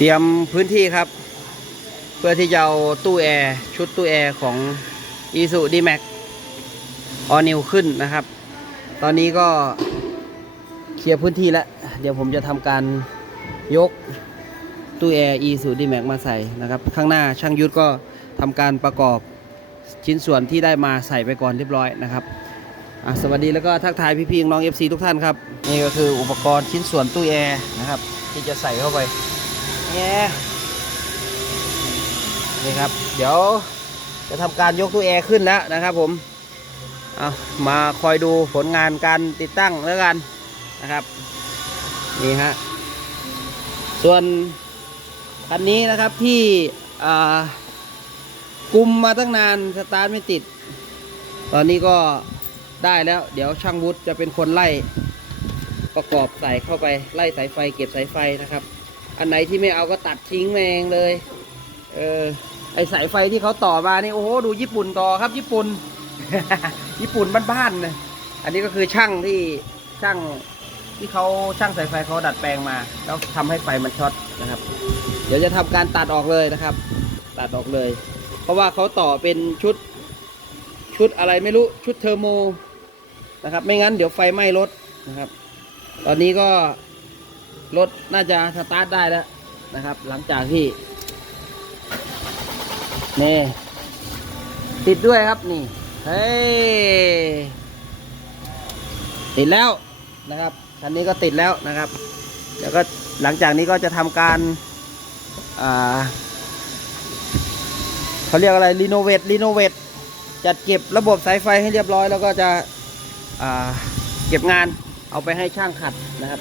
เตรียมพื้นที่ครับ เพื่อที่จะเอาตู้แอร์ชุดตู้แอร์ของ i s u d m a x All New ขึ้นนะครับ ตอนนี้ก็เคลียร์พื้นที่แล้ว เดี๋ยวผมจะทำการยกตู้แอร์ i s u d m a x มาใส่นะครับ ข้างหน้าช่างยุทธก็ทำการประกอบชิ้นส่วนที่ได้มาใส่ไปก่อนเรียบร้อยนะครับสวัสดีแล้วก็ทักทายพี่ๆน้อง FC ทุกท่านครับ นี่ก็คืออุปกรณ์ชิ้นส่วนตู้แอร์นะครับ ที่จะใส่เข้าไป เนี่ยนี่ครับ เดี๋ยวจะทำการยกตู้แอร์ขึ้นแล้วนะครับผมเอามาคอยดูผลงานการติดตั้งแล้วกันนะครับ นี่ฮะ ส่วนคันนี้นะครับที่อ่ากุมมาตั้งนานสตาร์ทไม่ติด ตอนนี้ก็ได้แล้ว เดี๋ยวช่างวุฒิจะเป็นคนไล่ประกอบใส่เข้าไปไล่สายไฟเก็บสายไฟนะครับ อันไหนที่ไม่เอาก็ตัดทิ้งแมงเลย เออ ไอสายไฟที่เขาต่อมานี่โอ้โหดูญี่ปุ่นต่อครับ ญี่ปุ่น ญี่ปุ่นบ้านๆนะอันนี้ก็คือช่างที่ช่างที่เขาช่างสายไฟเขาดัดแปลงมา แล้วทำให้ไฟมันช็อตนะครับ เดี๋ยวจะทำการตัดออกเลยนะครับ ตัดออกเลย เพราะว่าเขาต่อเป็นชุดชุดอะไรไม่รู้ชุดเทอร์โมนะครับ ไม่งั้นเดี๋ยวไฟไหม้รถนะครับ ตอนนี้ก็ รถน่าจะสตาร์ทได้แล้วนะครับ หลังจากที่นี่ติดด้วยครับนี่ เฮ้ย ติดแล้วนะครับคันนี้ก็ติดแล้วนะครับเดี๋ยวก็หลังจากนี้ก็จะทำการอ่าเขาเรียกอะไรรีโนเวทรีโนเวทจัดเก็บระบบสายไฟให้เรียบร้อย แล้วก็จะเก็บงานเอาไปให้ช่างขัดนะครับ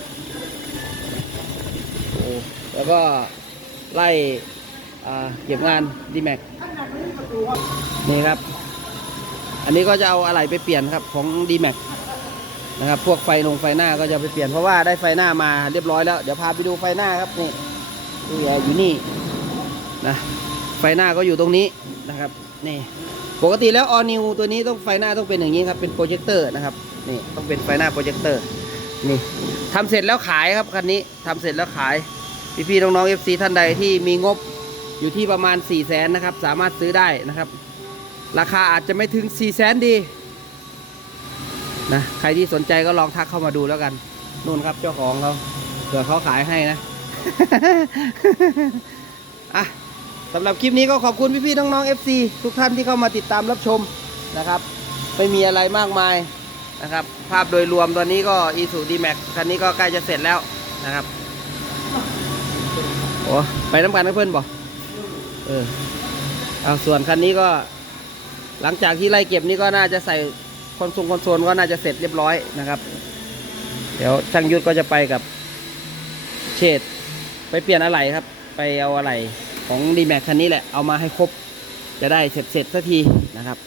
แล้วก็ไล่เก็บงานดีแม็กนี่ครับ อันนี้ก็จะเอาอะไรไปเปลี่ยนครับของดีแม็กนะครับ พวกไฟลงไฟหน้าก็จะไปเปลี่ยนเพราะว่าได้ไฟหน้ามาเรียบร้อยแล้ว เดี๋ยวพาไปดูไฟหน้าครับนี่นี่อยู่นี่นะไฟหน้าก็อยู่ตรงนี้นะครับนี่ปกติแล้วออนิวตัวนี้ต้องไฟหน้าต้องเป็นอย่างนี้ครับเป็นโปรเจคเตอร์นะครับนี่ต้องเป็นไฟหน้าโปรเจคเตอร์นี่ทำเสร็จแล้วขายครับคันนี้ทำเสร็จแล้วขาย พี่ๆน้องๆ FC ท่านใดที่มีงบอยู่ที่ประมาณ 4 0 0แสนนะครับ สามารถซื้อได้นะครับ ราคาอาจจะไม่ถึง 4 0 0แสนดีนะใครที่สนใจก็ลองทักเข้ามาดูแล้วกันนู่นครับเจ้าของเขาเผื่อเขาขายให้นะอะสำหรับคลิปนี้ก็ขอบคุณพี่ๆน้องๆ FC ทุกท่านที่เข้ามาติดตามรับชมนะครับ ไม่มีอะไรมากมายนะครับ ภาพโดยรวมตอนนี้ก็ e s u d m a x คันนี้ก็ใกล้จะเสร็จแล้วนะครับ โอ้ไปน้ำกันนะเพื่อนบอกเออเอาส่วนคันนี้ก็ หลังจากที่ไล่เก็บนี่ก็น่าจะใส่คอนโซลคอนโซลก็น่าจะเสร็จเรียบร้อยนะครับ เดี๋ยวช่างยุทธก็จะไปกับเชษไปเปลี่ยนอะไรครับ ไปเอาอะไรของ d m a x คันนี้แหละเอามาให้ครบจะได้เสร็จเสร็จสักทีนะครับ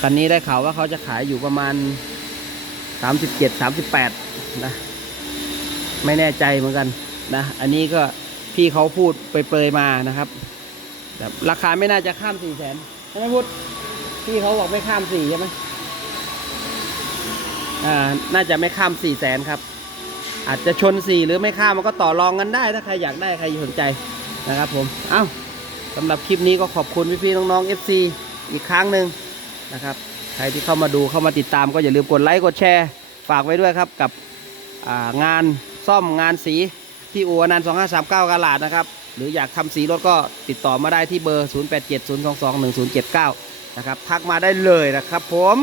คันนี้ได้ข่าวว่าเขาจะขายอยู่ประมาณ 37 38 นะ ไม่แน่ใจเหมือนกันนะ อันนี้ก็ พี่เขาพูดไปเปรยมานะครับแบบราคาไม่น่าจะข้าม4แสนใช่ไหมพุทธพี่เขาบอกไม่ข้าม4ใช่ไหมอ่า น่าจะไม่ข้าม4แสนครับ อาจจะชน4หรือไม่ข้ามมันก็ต่อรองกันได้ถ้าใครอยากได้ใครสนใจนะครับ ผม เอ้าสำหรับคลิปนี้ก็ขอบคุณพี่ๆน้องๆ FC อีกครั้งหนึ่งนะครับ ใครที่เข้ามาดูเข้ามาติดตามก็อย่าลืมกดไลค์กดแชร์ ฝากไว้ด้วยครับกับงานซ่อมงานสี ที่อู่อนันต์2539กาลาดนะครับ หรืออยากทำสีรถก็ติดต่อมาได้ที่เบอร์ 0870221079 นะครับ ทักมาได้เลยนะครับผม